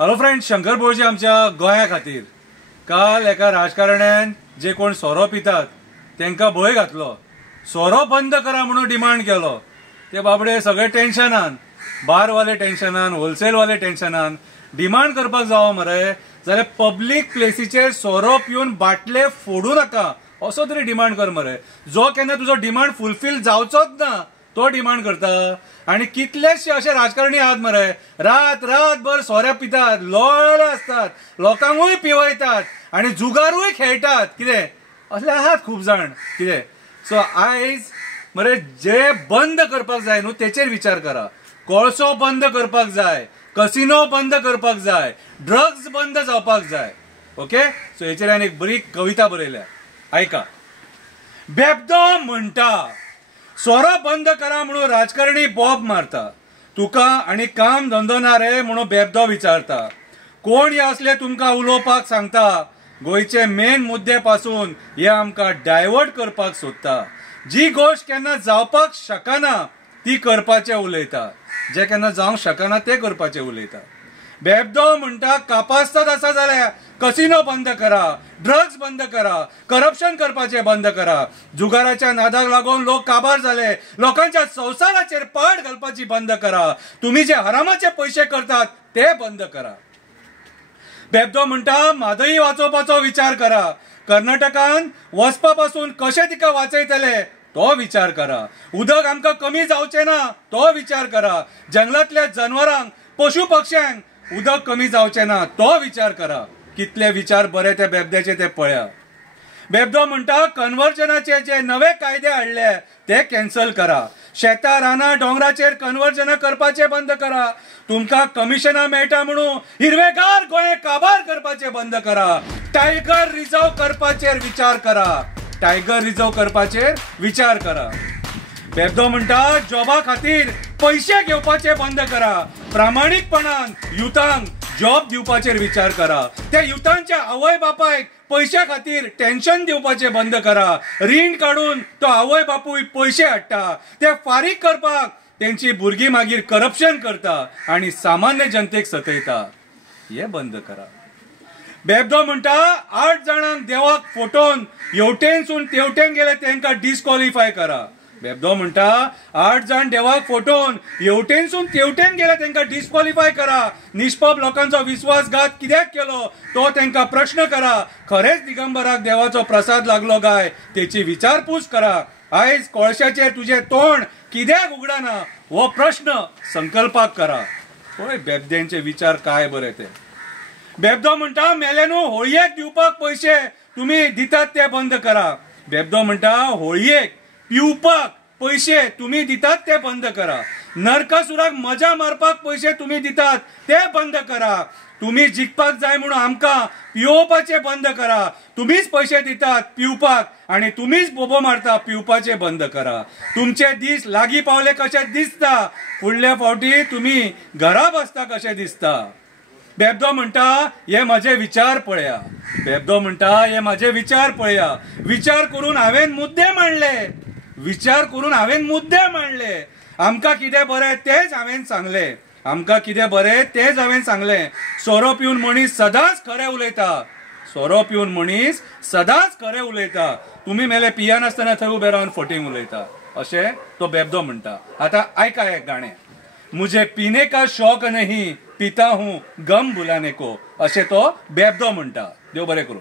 Hello friend, Shankar बोळजी आमच्या गोंया खातीर काल एका राजकारण्यान जे कोण सोरो पितात तांकां भंय घातलो. सोरो बंद करा म्हणून डिमांड केलो. ते बाबडे सगळे टेन्शनान, बारवाले टेन्शनान, होलसेलवाले टेन्शनान. डिमांड करपाक जावो मरे जाल्यार पब्लीक प्लेसीचेर सोरो पिवन बाटले फोडू नका असो तरी डिमांड कर मरे. जो केन्ना तुजो डिमांड फुलफील जावचोच ना तो डिमांड करता. आणि कितलेशे असे राजकारणी आहात मरे, रात रातभर सोऱ्या पितात, लोळले असतात, लोकांकूय पिवयतात आणि जुगारूय खेळटात. कितें असले आहात खूब जाण. कितें सो आयज मरे जे बंद करपाक जाय न्हू तेचेर विचार करा. कोळसो बंद करपाक जाय, कसिनो बंद करपाक जाय, ड्रग्स बंद जावपाक जाय. ओके, सो हेचेर हांवें एक बरी कविता बरयल्या, ऐका. बेबदो म्हणटा सोरो बंद करा म्हणून राजकारणी बॉब मारता. तुका आणि काम धंदो ना रे म्हणून बेबदो विचारता. कोण हे असले तुमकां उलोवपाक सांगता. गोंयचे मेन मुद्दे पासून हे आमकां डायवर्ट करपाक सोदता. जी गोष्ट केन्ना जावपाक शकना ती करपाचे उलयता, जे केन्ना जावंक शकना ते करपाचे उलयता. बेबदो म्हणटा कापासतात आसा जाल्यार कसिनो बंद करा, ड्रग्स बंद करा, करप्शन करपाचे बंद करा. जुगाराच्या नादाक लागून लोक काबार झाले. लोकांच्या संसाराचेर पाड घालपाची बंद करा. तुम्ही जे हरामाचे पैसे करतात ते बंद करा. बेबदो म्हणटा म्हादई वाचोवपाचो विचार करा. कर्नाटकान वचपा पासून कशे तिका वाचयतले तो विचार करा. उदक आमकां कमी जावचें ना तो विचार करा. जंगलातल्या जनावरांक, पशु पक्ष्यांक उदक कमी जावचें ना तो विचार करा. कितले विचार बरे त्या बेबद्याचे ते पळया. बेबदो म्हणटा कन्वर्जनाचे जे नवे कायदे हाडले ते कॅन्सल करा. शेतां रानां डोंगराचेर कन्वर्जन करपाचे बंद करा. तुमकां कमिशनां मेळटा म्हणून हिरवेगार गोंय काबार करपाचे बंद करा. टायगर रिझर्व करपाचेर विचार करा. टायगर रिझर्व करपाचेर विचार करा. बेबदो म्हणटा जॉबा खातीर पैसे घेवपाचे बंद करा. प्रामाणीकपणान युथांक जॉब दिवपाचेर विचार करा. त्या युथांच्या आवय बापायक पैशा खातीर टेन्शन दिवपाचे बंद करा. रीण काढून तो आवय बापूय पैसे हाडटा, ते फारीक करपाक तेंची भुरगीं मागीर करप्शन करता आणि सामान्य जनतेक सतयता. हे बंद करा. बेबदो म्हणटा 8 जाणांक देवाक फोटोवन हेवटेनसून तेवटेन गेले तांकां डिस्क्वॉलिफाय करा. बेबदो म्हणटा 8 जाण देवाक फोटोवन हेवटेनसून तेवटेन गेले तांकां डिस्क्वॉलिफाय करा. निष्पाप लोकांचो विश्वासघात कित्याक केलो तो तांकां प्रश्न करा. खरेच दिगंबराक देवाचो प्रसाद लागलो काय तेची विचारपूस करा. आयज कोळशाचेर तुझे तोंड कित्याक उगडाना हो प्रश्न संकल्पाक करा. पळय बेबद्यांचे विचार काय बरे ते. बेबदो म्हणटा मेलेनू होळयेक दिवपाक पैसे तुम्ही दितात ते बंद करा. बेबदो म्हणटा होळयेक पिवपाक पैसे तुम्ही दितात ते बंद करा. नरकासुराक मजा मारपाक पैसे तुम्ही दितात ते बंद करा. तुम्ही जिखपाक जाय म्हणून आमकां पिवपाचे बंद करा. तुम्हीच पैसे दितात पिवपाक आणि तुम्हीच बोबो मारता पिवपाचे बंद करा. तुमचे दीस लागीं पावले कशे दिसता, फुडल्या फावटी तुम्ही घरा बसता कशे दिसता. बेबदो म्हणटा हे माझे विचार पळया. बेबदो म्हणटा हे माझे विचार पळया. विचार करून हांवें मुद्दे मांडले. विचार करून हांवें मुद्दे मांडले. आमकां कितें बरें तेच हांवें सांगले. आमकां कितें बरें तेच हांवें सांगले. सोरो पिवन मनीस सदांच खरें उलयता. सोरो पिवन मनीस सदांच खरें उलयता. तुम्ही मेले पियानासतना थंय उबे रावन फटींग उलयता अशें तो बेबदो म्हणटा. आतां आयका एक गाणें. मुझे पीने का शौक नहीं, पीता हूं गम भुलाने को अशें तो बेबदो म्हणटा. देव बरें करूं.